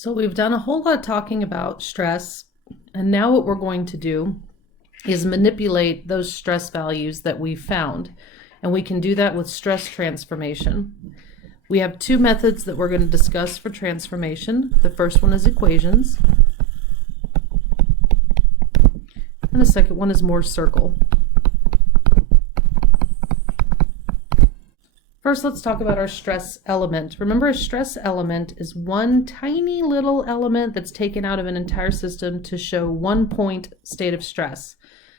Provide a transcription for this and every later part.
So we've done a whole lot of talking about stress, and now what we're going to do is manipulate those stress values that we've found, and we can do that with stress transformation. We have two methods that we're going to discuss for transformation. The first one is equations, and the second one is Moore's circle. First, let's talk about our stress element. Remember, a stress element is one tiny little element that's taken out of an entire system to show 1 point state of stress.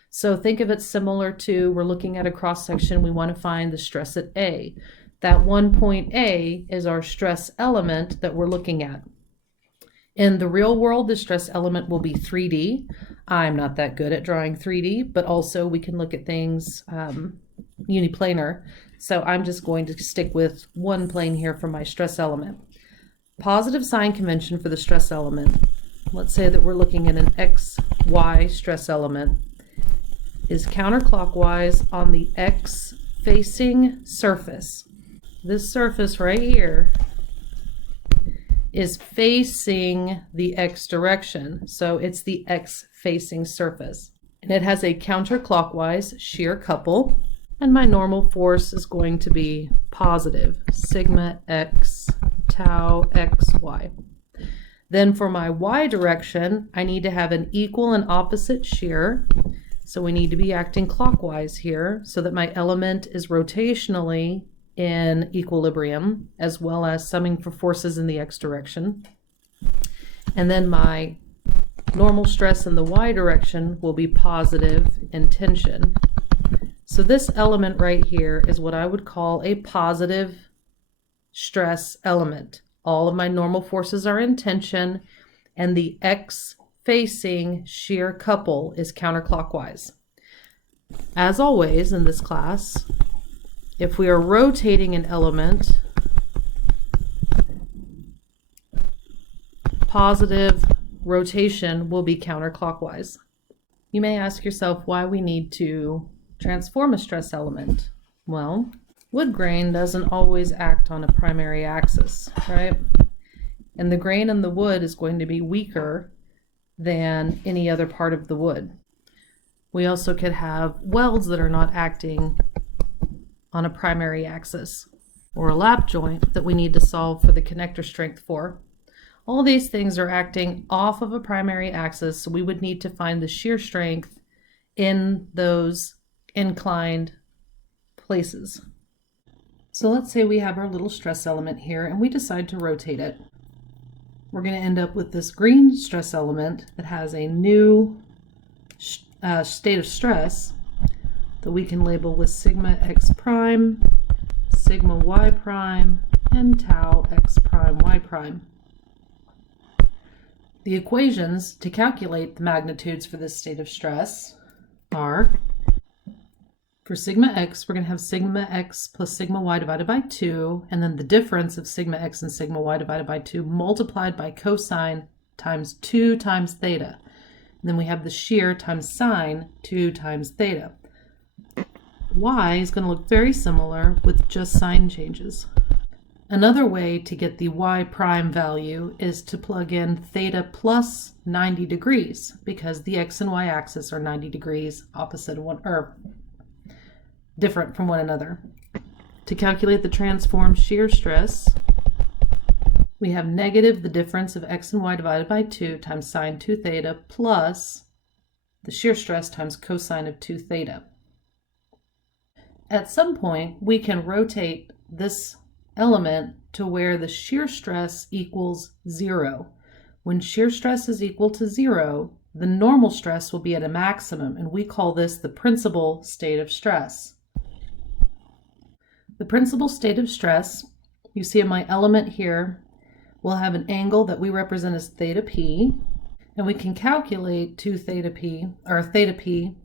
So think of it similar to, we're looking at a cross section, we want to find the stress at A. That 1 point A is our stress element that we're looking at. In the real world, the stress element will be 3D. I'm not that good at drawing 3D, but also we can look at things uniplanar. So I'm just going to stick with one plane here for my stress element. Positive sign convention for the stress element. Let's say that we're looking at an XY stress element is counterclockwise on the X facing surface. This surface right here is facing the X direction. So it's the X facing surface. And it has a counterclockwise shear couple. And my normal force is going to be positive, sigma x tau xy. Then for my y direction, I need to have an equal and opposite shear. So we need to be acting clockwise here so that my element is rotationally in equilibrium, as well as summing for forces in the x direction. And then my normal stress in the y direction will be positive in tension. So this element right here is what I would call a positive stress element. All of my normal forces are in tension, and the X facing shear couple is counterclockwise. As always in this class, if we are rotating an element, positive rotation will be counterclockwise. You may ask yourself why we need to transform a stress element. Well, wood grain doesn't always act on a primary axis, right? And the grain in the wood is going to be weaker than any other part of the wood. We also could have welds that are not acting on a primary axis, or a lap joint that we need to solve for the connector strength for. All these things are acting off of a primary axis, so we would need to find the shear strength in those inclined places. So let's say we have our little stress element here and we decide to rotate it. We're going to end up with this green stress element that has a new state of stress that we can label with sigma x prime, sigma y prime, and tau x prime y prime. The equations to calculate the magnitudes for this state of stress are, for sigma x, we're going to have sigma x plus sigma y divided by 2, and then the difference of sigma x and sigma y divided by 2 multiplied by cosine times 2 times theta. And then we have the shear times sine 2 times theta. Y is going to look very similar with just sign changes. Another way to get the y prime value is to plug in theta plus 90 degrees, because the x and y axis are 90 degrees opposite of one, or different from one another. To calculate the transformed shear stress, we have negative the difference of x and y divided by 2 times sine 2 theta plus the shear stress times cosine of 2 theta. At some point, we can rotate this element to where the shear stress equals 0. When shear stress is equal to 0, the normal stress will be at a maximum, and we call this the principal state of stress. The principal state of stress, you see in my element here, will have an angle that we represent as theta p, and we can calculate 2 theta p, or theta p,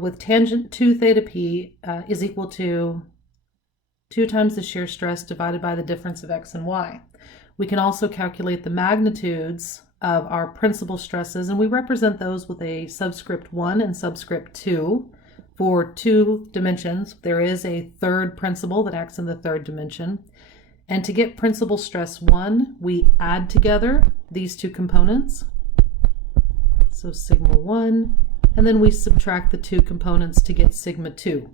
with tangent 2 theta p is equal to 2 times the shear stress divided by the difference of x and y. We can also calculate the magnitudes of our principal stresses, and we represent those with a subscript 1 and subscript 2 for 2 dimensions. There is a third principal that acts in the third dimension. And to get principal stress 1, we add together these two components. So sigma 1, and then we subtract the two components to get sigma 2.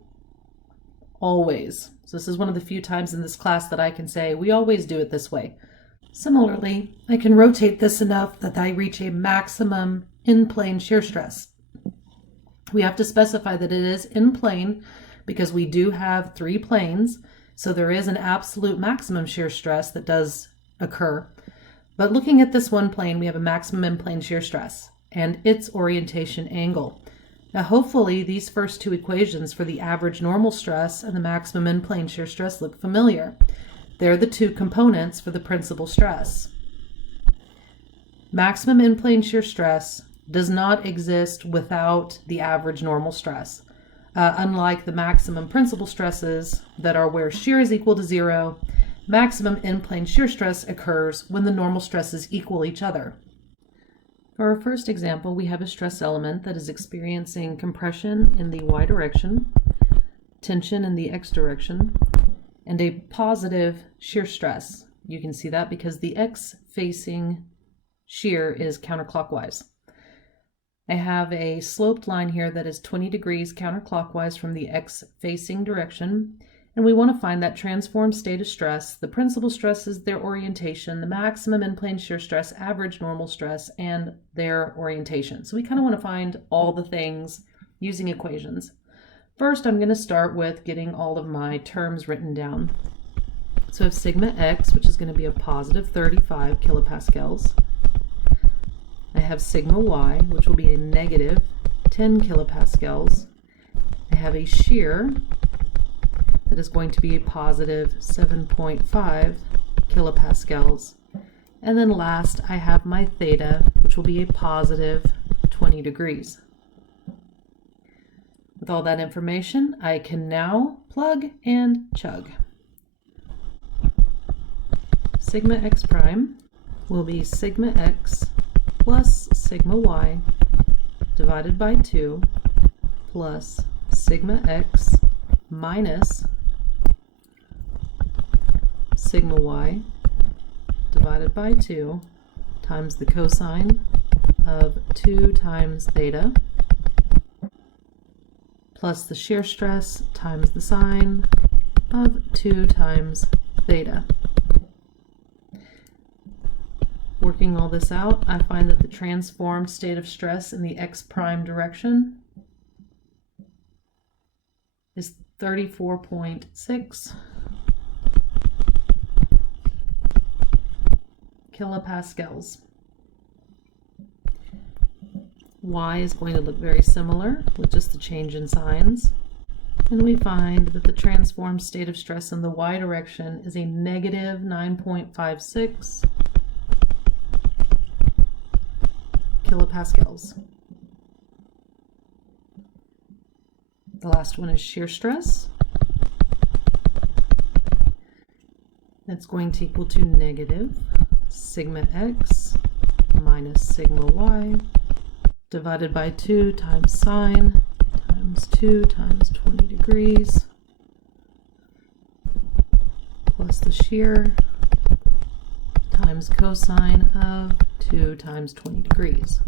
Always. So this is one of the few times in this class that I can say we always do it this way. Similarly, I can rotate this enough that I reach a maximum in-plane shear stress. We have to specify that it is in plane because we do have 3 planes, so there is an absolute maximum shear stress that does occur. But looking at this one plane, we have a maximum in-plane shear stress and its orientation angle. Now hopefully these first 2 equations for the average normal stress and the maximum in-plane shear stress look familiar. They're the 2 components for the principal stress. Maximum in-plane shear stress does not exist without the average normal stress. Unlike the maximum principal stresses that are where shear is equal to 0, maximum in-plane shear stress occurs when the normal stresses equal each other. For our first example, we have a stress element that is experiencing compression in the y direction, tension in the x direction, and a positive shear stress. You can see that because the x-facing shear is counterclockwise. I have a sloped line here that is 20 degrees counterclockwise from the x-facing direction, and we want to find that transformed state of stress. The principal stress is their orientation, the maximum in-plane shear stress, average normal stress, and their orientation. So we kind of want to find all the things using equations. First, I'm going to start with getting all of my terms written down. So I have sigma x, which is going to be a positive 35 kilopascals. I have sigma y, which will be a negative 10 kilopascals. I have a shear that is going to be a positive 7.5 kilopascals. And then last, I have my theta, which will be a positive 20 degrees. With all that information, I can now plug and chug. Sigma x prime will be sigma x plus sigma y divided by 2 plus sigma x minus sigma y divided by 2 times the cosine of 2 times theta plus the shear stress times the sine of 2 times theta. Working all this out, I find that the transformed state of stress in the x prime direction is 34.6 kilopascals. Y is going to look very similar with just the change in signs. And we find that the transformed state of stress in the y direction is a negative 9.56 kilopascals. The last one is shear stress. That's going to equal to negative sigma x minus sigma y divided by 2 times sine times 2 times 20 degrees plus the shear times cosine of 2 times 20 degrees.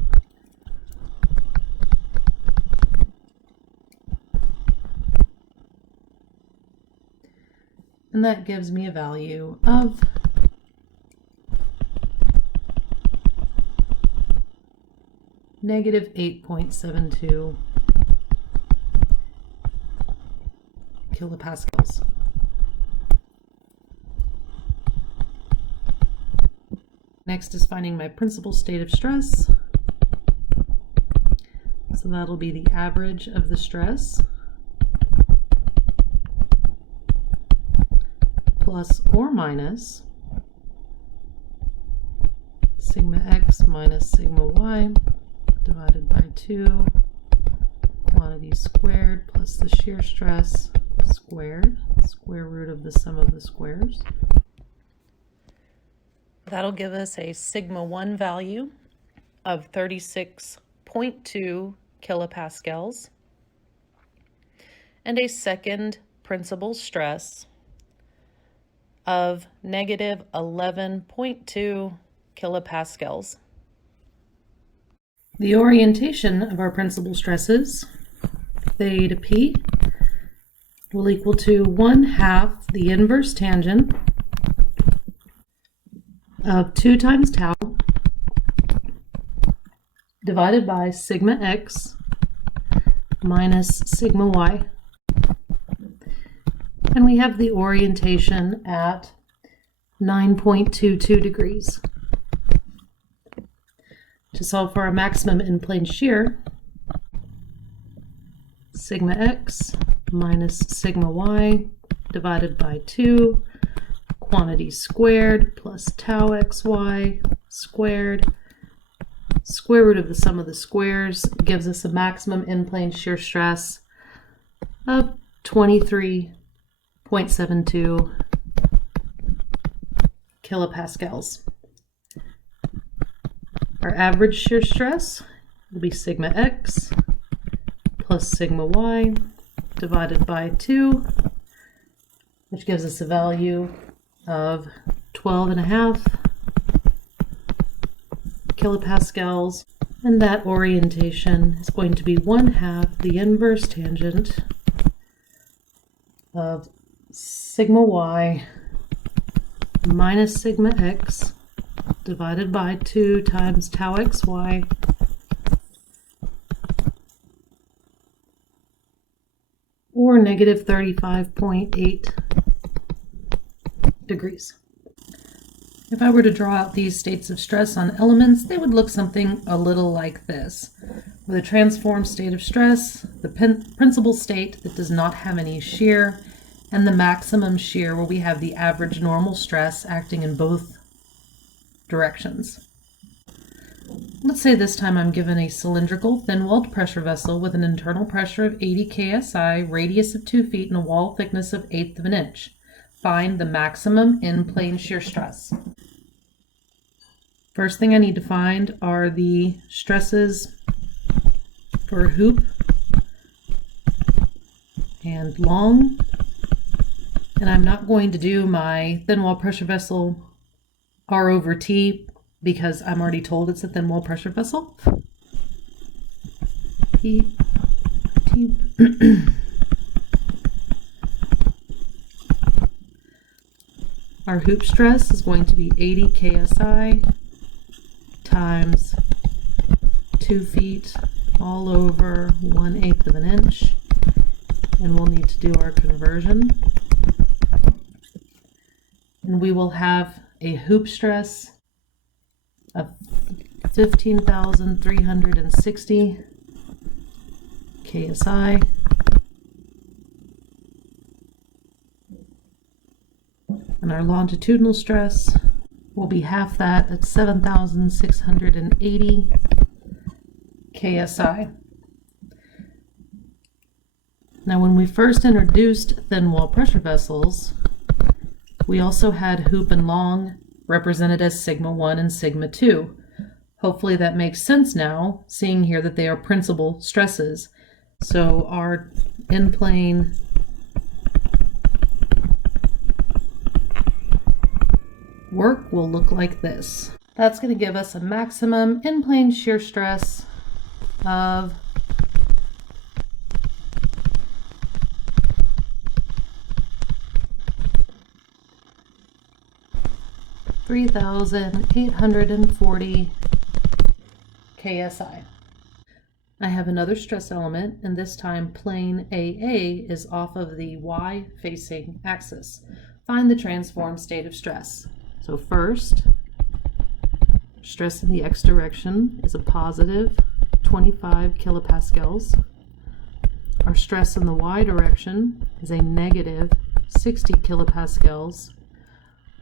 And that gives me a value of negative 8.72 kilopascals. Next is finding my principal state of stress. So that'll be the average of the stress plus or minus sigma x minus sigma y divided by 2 quantity squared plus the shear stress squared, square root of the sum of the squares. That'll give us a sigma 1 value of 36.2 kilopascals and a second principal stress of negative 11.2 kilopascals. The orientation of our principal stresses, theta P, will equal to 1/2 the inverse tangent of 2 times tau divided by sigma x minus sigma y. And we have the orientation at 9.22 degrees. To solve for our maximum in-plane shear, sigma x minus sigma y divided by 2, quantity squared plus tau xy squared. Square root of the sum of the squares gives us a maximum in-plane shear stress of 23.72 kilopascals. Our average shear stress will be sigma x plus sigma y divided by 2, which gives us a value of 12.5 kilopascals, and that orientation is going to be 1/2 the inverse tangent of sigma y minus sigma x divided by 2 times tau xy or negative 35.8 degrees. If I were to draw out these states of stress on elements, they would look something a little like this. With a transformed state of stress, the principal state that does not have any shear, and the maximum shear where we have the average normal stress acting in both directions. Let's say this time I'm given a cylindrical thin-walled pressure vessel with an internal pressure of 80 ksi, radius of 2 feet, and a wall thickness of 1/8 of an inch. Find the maximum in-plane shear stress. First thing I need to find are the stresses for hoop and long. And I'm not going to do my thin wall pressure vessel R over T because I'm already told it's a thin wall pressure vessel. P, T. Our hoop stress is going to be 80 ksi times 2 feet all over 1/8 of an inch, and we'll need to do our conversion. And we will have a hoop stress of 15,360 ksi. And our longitudinal stress will be half that at 7,680 ksi. Now, when we first introduced thin wall pressure vessels, we also had hoop and long represented as sigma 1 and sigma 2. Hopefully that makes sense now, seeing here that they are principal stresses. So our in-plane work will look like this. That's going to give us a maximum in-plane shear stress of 3,840 ksi. I have another stress element, and this time plane AA is off of the y-facing axis. Find the transformed state of stress. So first, stress in the x direction is a positive 25 kilopascals. Our stress in the y direction is a negative 60 kilopascals.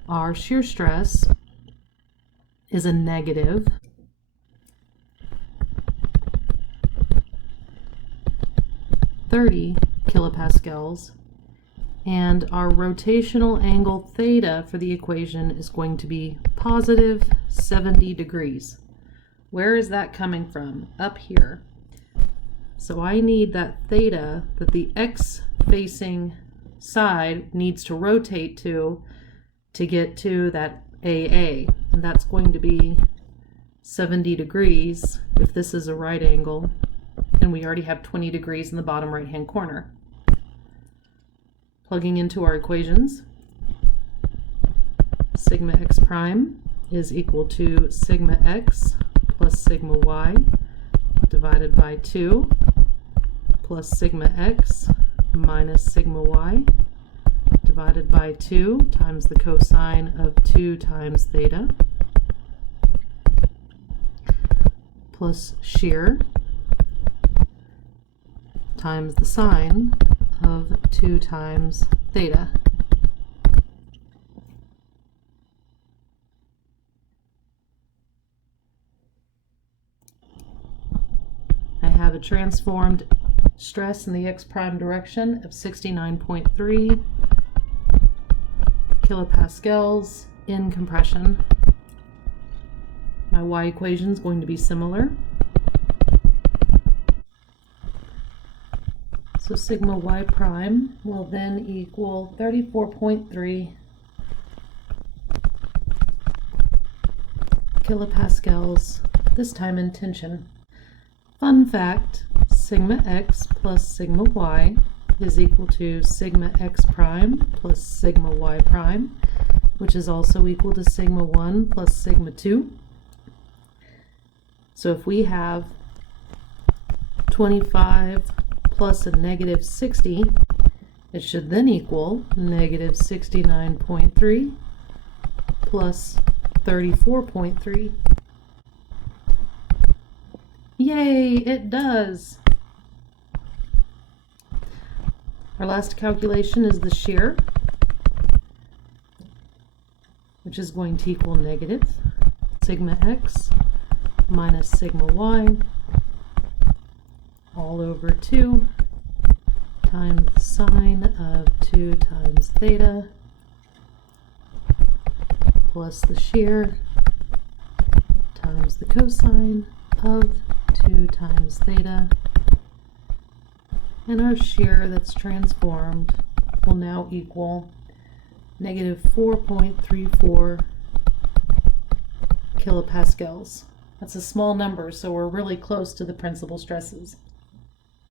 Our shear stress is a negative 30 kilopascals, and our rotational angle theta for the equation is going to be positive 70 degrees. Where is that coming from? Up here. So I need that theta that the x facing side needs to rotate to get to that AA. and that's going to be 70 degrees if this is a right angle, and we already have 20 degrees in the bottom right hand corner. Plugging into our equations, sigma x prime is equal to sigma x plus sigma y divided by 2 plus sigma x minus sigma y divided by 2 times the cosine of 2 times theta plus shear times the sine of 2 times theta. I have a transformed stress in the x prime direction of 69.3 kilopascals in compression. My y equation is going to be similar. So sigma y prime will then equal 34.3 kilopascals, this time in tension. Fun fact, sigma x plus sigma y is equal to sigma x prime plus sigma y prime, which is also equal to sigma 1 plus sigma 2. So if we have 25 plus a negative 60, it should then equal negative 69.3 plus 34.3. Yay, it does! Our last calculation is the shear, which is going to equal negative sigma x minus sigma y all over 2 times the sine of 2 times theta plus the shear times the cosine of 2 times theta, and our shear that's transformed will now equal negative 4.34 kilopascals. That's a small number, so we're really close to the principal stresses.